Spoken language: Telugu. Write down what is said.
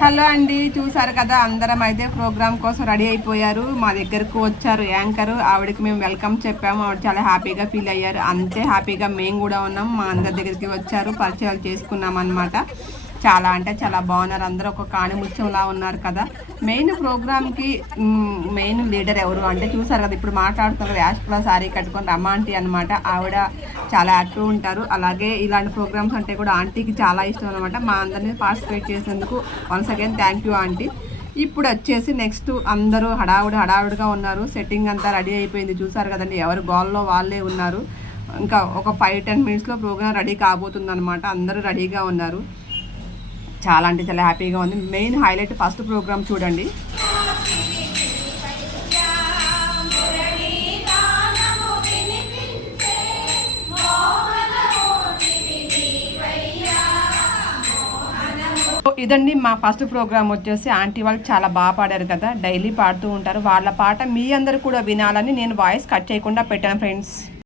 హలో అండి చూసారు కదా అందరం అయితే ప్రోగ్రామ్ కోసం రెడీ అయిపోయారు. మా దగ్గరకు వచ్చారు యాంకర్ ఆవిడకి మేము వెల్కమ్ చెప్పాము. ఆవిడ చాలా హ్యాపీగా ఫీల్ అయ్యారు. అంతే హ్యాపీగా మేము కూడా ఉన్నాం. మా అందరి దగ్గరికి వచ్చారు పరిచయాలు చేసుకున్నాం అనమాట చాలా అంటే చాలా బాగున్నారు. అందరూ ఒక కాణిముత్యంలా ఉన్నారు కదా. మెయిన్ ప్రోగ్రామ్కి మెయిన్ లీడర్ ఎవరు అంటే చూసారు కదా ఇప్పుడు మాట్లాడుతున్నారు యాష్ ప్లా సారీ కట్టుకొని రమ్మ ఆంటీ అనమాట ఆవిడ చాలా యాక్టివ్ ఉంటారు. అలాగే ఇలాంటి ప్రోగ్రామ్స్ అంటే కూడా ఆంటీకి చాలా ఇష్టం అనమాట మా అందరినీ పార్టిసిపేట్ చేసినందుకు once again thank you aunty. ఇప్పుడు వచ్చేసి నెక్స్ట్ అందరూ హడావుడి హడావుడిగా ఉన్నారు. సెట్టింగ్ అంతా రెడీ అయిపోయింది. చూసారు కదండి ఎవరు గోల్లో వాళ్ళే ఉన్నారు. ఇంకా ఒక ఫైవ్ టెన్ మినిట్స్లో ప్రోగ్రామ్ రెడీ కాబోతుంది అనమాట అందరూ రెడీగా ఉన్నారు. చాలా అంటే చాలా హ్యాపీగా ఉంది. మెయిన్ హైలైట్ ఫస్ట్ ప్రోగ్రామ్ చూడండి. సో ఇదండి మా ఫస్ట్ ప్రోగ్రామ్ వచ్చేసి. ఆంటీ వాళ్ళు చాలా బాగా పాడారు కదా. డైలీ పాడుతూ ఉంటారు. వాళ్ళ పాట మీ అందరు కూడా వినాలని నేను వాయిస్ కట్ చేయకుండా పెట్టాను ఫ్రెండ్స్.